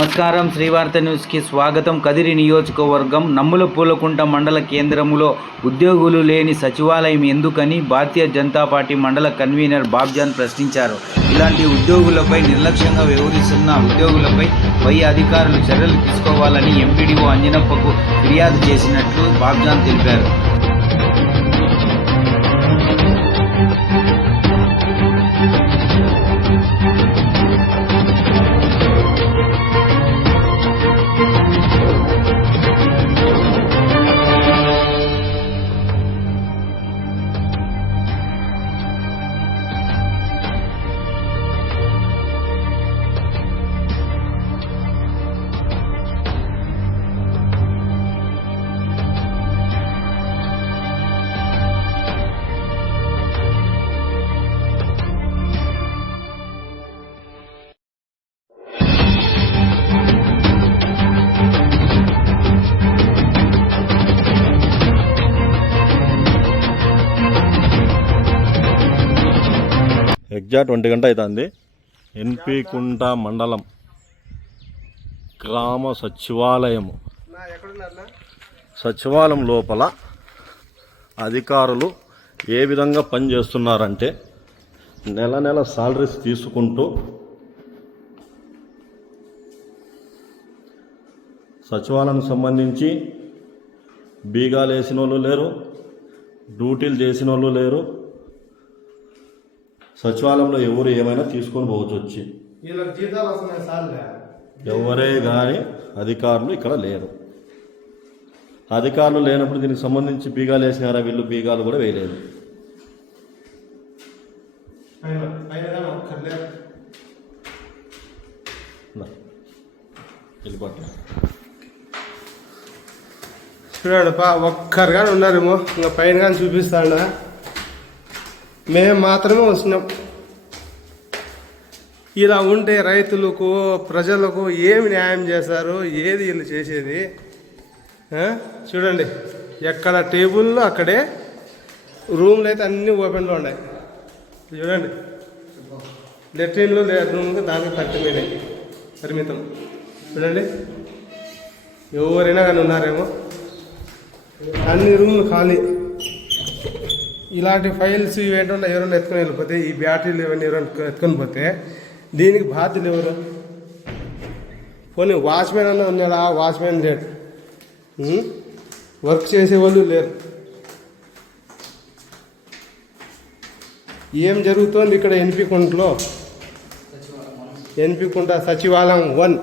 నమస్కారం. శ్రీవార్త న్యూస్కి స్వాగతం. కదిరి నియోజకవర్గం నమ్ములపూలకుంట మండల కేంద్రంలో ఉద్యోగులు లేని సచివాలయం ఎందుకని భారతీయ జనతా పార్టీ మండల కన్వీనర్ బాబ్జాన్ ప్రశ్నించారు. ఇలాంటి ఉద్యోగులపై నిర్లక్ష్యంగా వ్యవహరిస్తున్న ఉద్యోగులపై పై అధికారులు చర్యలు తీసుకోవాలని ఎంపీడీఓ అంజనప్పకు ఫిర్యాదు చేసినట్లు బాబ్జాన్ తెలిపారు. ఎగ్జాక్ట్ 1 గంట అవుతుంది. ఎన్పి కుంట మండలం గ్రామ సచివాలయం లోపల అధికారులు ఏ విధంగా పనిచేస్తున్నారంటే నెల నెల సాలరీస్ తీసుకుంటూ సచివాలయానికి సంబంధించి బీగాలు వేసిన వాళ్ళు లేరు, డ్యూటీలు చేసిన వాళ్ళు లేరు. సచివాలయంలో ఎవరు ఏమైనా తీసుకొని పోవచ్చు వచ్చి ఎవరే కానీ అధికారులు ఇక్కడ లేరు. అధికారులు లేనప్పుడు దీనికి సంబంధించి బీగాలు వేసినారా? వీళ్ళు బీగాలు కూడా వేయలేదు. చూడండి ఒక్కరు కానీ ఉన్నారేమో, ఇంకా పైన కానీ చూపిస్తాడా. మేము మాత్రమే వస్తున్నాం. ఇలా ఉంటే రైతులకు ప్రజలకు ఏమి న్యాయం చేస్తారు? ఏది వీళ్ళు చేసేది? చూడండి, ఎక్కడ టేబుల్లో అక్కడే, రూమ్లు అయితే అన్నీ ఓపెన్లో ఉన్నాయి. చూడండి, లెట్రిన్లు రూమ్కి దానికి పరిమితం. చూడండి, ఎవరైనా కానీ ఉన్నారేమో, అన్ని రూమ్లు ఖాళీ. ఇలాంటి ఫైల్స్ ఇవేంటో ఎవరైనా ఎత్తుకొని వెళ్ళిపోతే, ఈ బ్యాటరీలు ఇవన్నీ ఎవరైనా ఎత్తుకొని పోతే దీనికి బాధ్యులు ఎవరు? పోనీ వాచ్మెన్ అన్న ఉన్నాడా? వాచ్మెన్ లేడు, వర్క్ చేసేవాళ్ళు లేరు. ఏం జరుగుతోంది ఇక్కడ ఎన్పి కుంటలో? ఎన్పి కుంట సచివాలయం 1